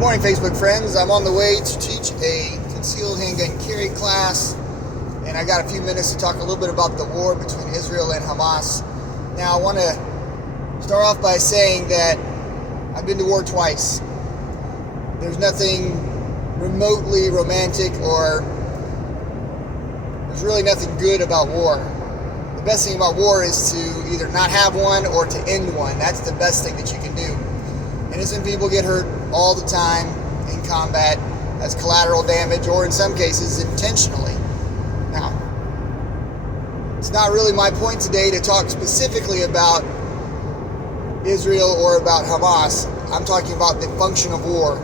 morning, Facebook friends. I'm on the way to teach a concealed handgun carry class, and I got a few minutes to talk a little bit about the war between Israel and Hamas. Now, I want to start off by saying that I've been to war twice. There's nothing remotely romantic or there's really nothing good about war. The best thing about war is to either not have one or to end one. That's the best thing that you can do. Innocent people get hurt all the time in combat as collateral damage, or in some cases intentionally. Now, it's not really my point today to talk specifically about Israel or about Hamas. I'm talking about the function of war,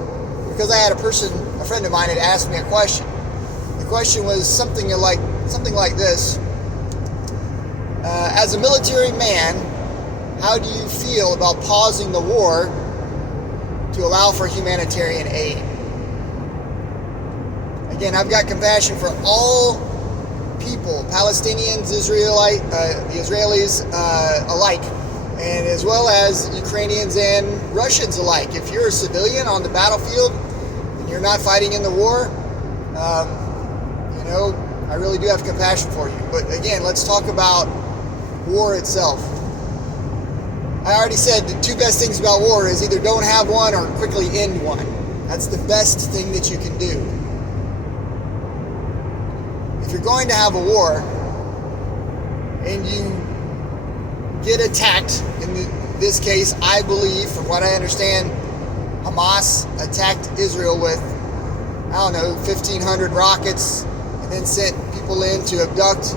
because I had a friend of mine had asked me a question. The question was something like this: as a military man, how do you feel about pausing the war to allow for humanitarian aid? Again, I've got compassion for all people, Palestinians, the Israelis alike, and as well as Ukrainians and Russians alike. If you're a civilian on the battlefield and you're not fighting in the war, I really do have compassion for you. But again, let's talk about war itself. I already said the two best things about war is either don't have one or quickly end one. That's the best thing that you can do. If you're going to have a war and you get attacked, in this case, I believe, from what I understand, Hamas attacked Israel with, 1,500 rockets, and then sent people in to abduct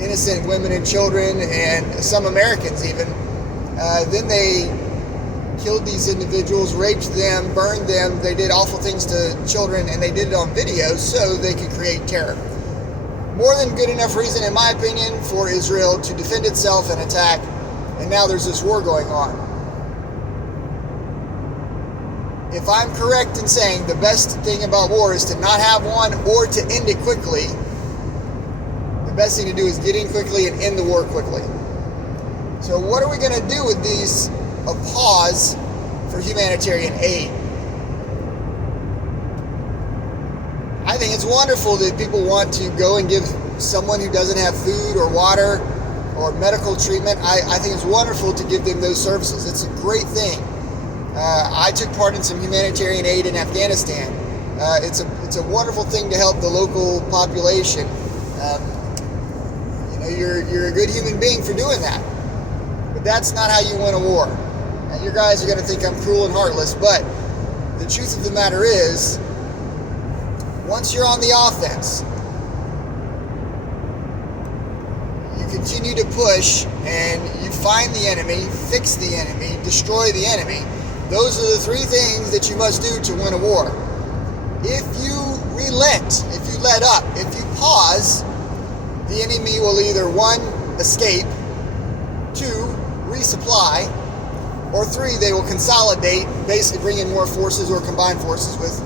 innocent women and children, and some Americans even. Then they killed these individuals, raped them, burned them. They did awful things to children, and they did it on video so they could create terror. More than good enough reason, in my opinion, for Israel to defend itself and attack, and now there's this war going on. If I'm correct in saying the best thing about war is to not have one or to end it quickly, the best thing to do is get in quickly and end the war quickly. So what are we going to do with a pause for humanitarian aid? I think it's wonderful that people want to go and give someone who doesn't have food or water or medical treatment. I think it's wonderful to give them those services. It's a great thing. I took part in some humanitarian aid in Afghanistan. It's a wonderful thing to help the local population. You're a good human being for doing that. But that's not how you win a war. And you guys are going to think I'm cruel and heartless, but the truth of the matter is, once you're on the offense, you continue to push and you find the enemy, fix the enemy, destroy the enemy. Those are the three things that you must do to win a war. If you relent, if you let up, if you pause, the enemy will either 1, escape, 2, resupply, or 3, they will consolidate, basically bring in more forces or combine forces with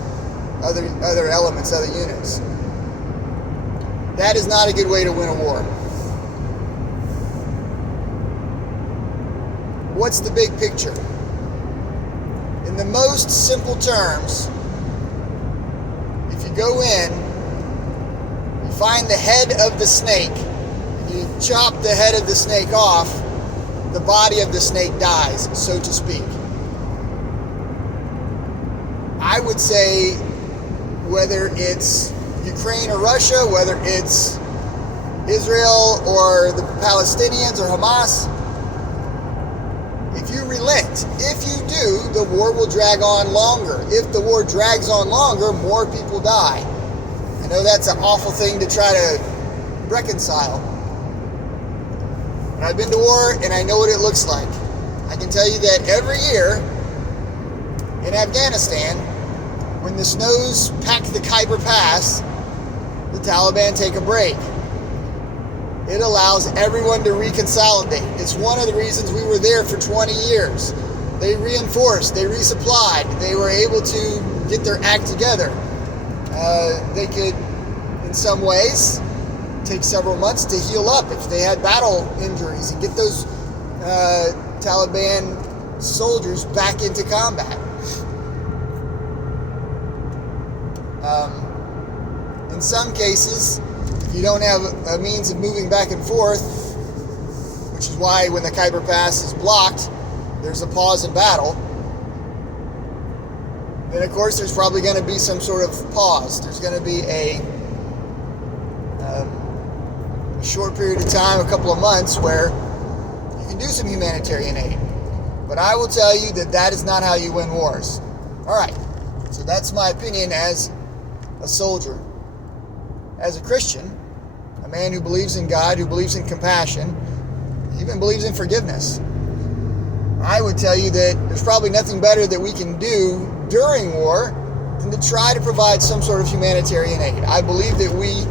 other elements, other units. That is not a good way to win a war. What's the big picture? In the most simple terms, if you go in, you find the head of the snake, and you chop the head of the snake off, the body of the snake dies, so to speak. I would say, whether it's Ukraine or Russia, whether it's Israel or the Palestinians or Hamas, if you relent, if you do, the war will drag on longer. If the war drags on longer, more people die. I know that's an awful thing to try to reconcile. But I've been to war and I know what it looks like. I can tell you that every year in Afghanistan, when the snows pack the Khyber Pass, the Taliban take a break. It allows everyone to reconsolidate. It's one of the reasons we were there for 20 years. They reinforced, they resupplied, they were able to get their act together. They could, in some ways, take several months to heal up if they had battle injuries and get those Taliban soldiers back into combat. In some cases, if you don't have a means of moving back and forth, which is why when the Khyber Pass is blocked, there's a pause in battle, then of course there's probably going to be some sort of pause. There's going to be a short period of time, a couple of months, where you can do some humanitarian aid. But I will tell you that that is not how you win wars. All right, so that's my opinion as a soldier. As a Christian, a man who believes in God, who believes in compassion, even believes in forgiveness, I would tell you that there's probably nothing better that we can do during war than to try to provide some sort of humanitarian aid. I believe that we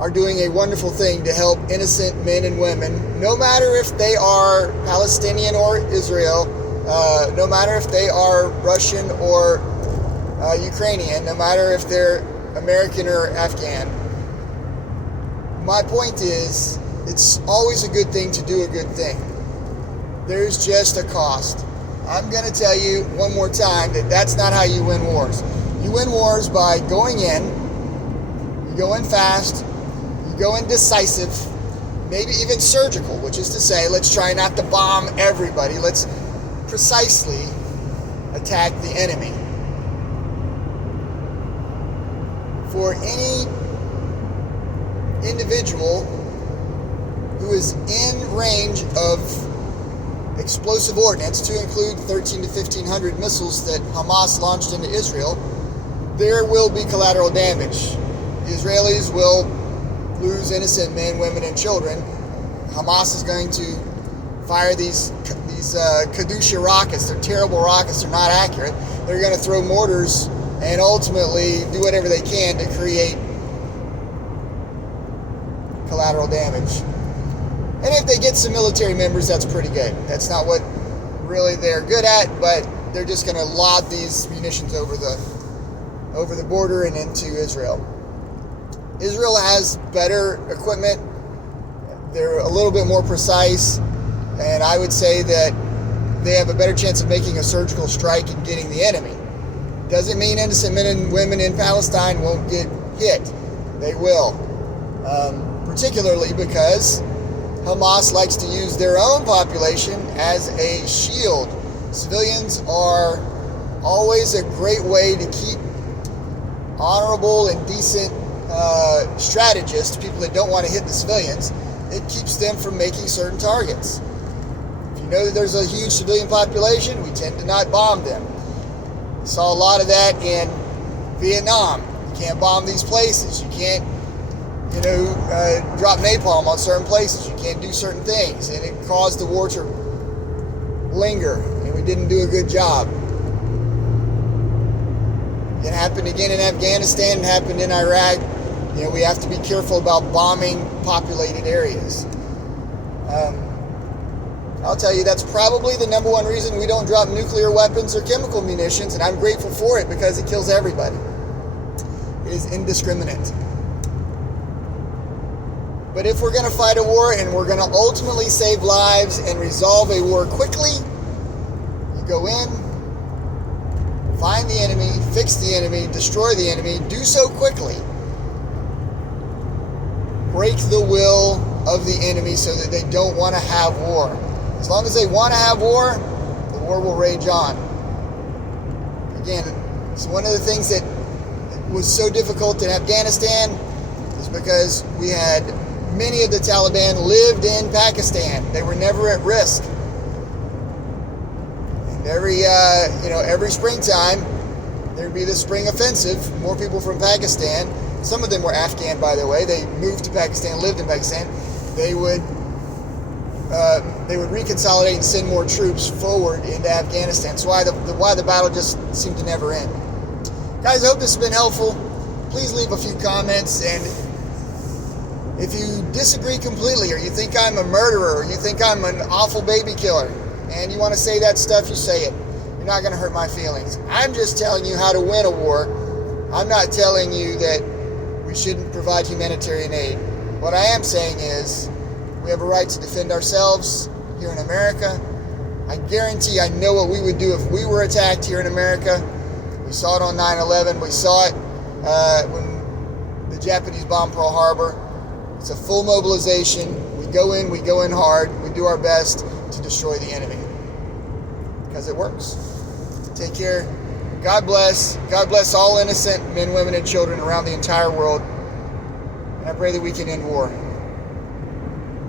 are doing a wonderful thing to help innocent men and women, no matter if they are Palestinian or Israel, no matter if they are Russian or Ukrainian, no matter if they're American or Afghan. My point is, it's always a good thing to do a good thing. There's just a cost. I'm going to tell you one more time that that's not how you win wars. You win wars by going in, you go in fast, you go in decisive, maybe even surgical, which is to say, let's try not to bomb everybody. Let's precisely attack the enemy. For any individual who is in range of explosive ordnance, to include 13 to 1,500 missiles that Hamas launched into Israel, there will be collateral damage. The Israelis will lose innocent men, women, and children. Hamas is going to fire these Kadusha rockets. They're terrible rockets. They're not accurate. They're going to throw mortars and ultimately do whatever they can to create collateral damage. And if they get some military members, that's pretty good. That's not what really they're good at, but they're just going to lob these munitions over the border and into Israel. Israel has better equipment. They're a little bit more precise, and I would say that they have a better chance of making a surgical strike and getting the enemy. Doesn't mean innocent men and women in Palestine won't get hit. They will. Particularly because Hamas likes to use their own population as a shield. Civilians are always a great way to keep honorable and decent strategists, people that don't want to hit the civilians. It keeps them from making certain targets. If you know that there's a huge civilian population, we tend to not bomb them. We saw a lot of that in Vietnam. You can't bomb these places. You can't drop napalm on certain places. You can't do certain things. And it caused the war to linger, and we didn't do a good job. It happened again in Afghanistan. It happened in Iraq. We have to be careful about bombing populated areas. I'll tell you, that's probably the number one reason we don't drop nuclear weapons or chemical munitions, and I'm grateful for it because it kills everybody. It is indiscriminate. But if we're going to fight a war and we're going to ultimately save lives and resolve a war quickly, you go in, find the enemy, fix the enemy, destroy the enemy, do so quickly. Break the will of the enemy so that they don't want to have war. As long as they want to have war, the war will rage on. Again, it's one of the things that was so difficult in Afghanistan is because we had many of the Taliban lived in Pakistan. They were never at risk. And every springtime, there'd be the spring offensive. More people from Pakistan. Some of them were Afghan, by the way. They moved to Pakistan, lived in Pakistan. They would reconsolidate and send more troops forward into Afghanistan. So why the battle just seemed to never end. Guys, I hope this has been helpful. Please leave a few comments, and if you disagree completely, or you think I'm a murderer, or you think I'm an awful baby killer, and you want to say that stuff, you say it. You're not going to hurt my feelings. I'm just telling you how to win a war. I'm not telling you that we shouldn't provide humanitarian aid. What I am saying is we have a right to defend ourselves here in America. I guarantee I know what we would do if we were attacked here in America. We saw it on 9/11. We saw it when the Japanese bombed Pearl Harbor. It's a full mobilization. We go in hard. We do our best to destroy the enemy because it works. Take care. God bless. God bless all innocent men, women, and children around the entire world. And I pray that we can end war.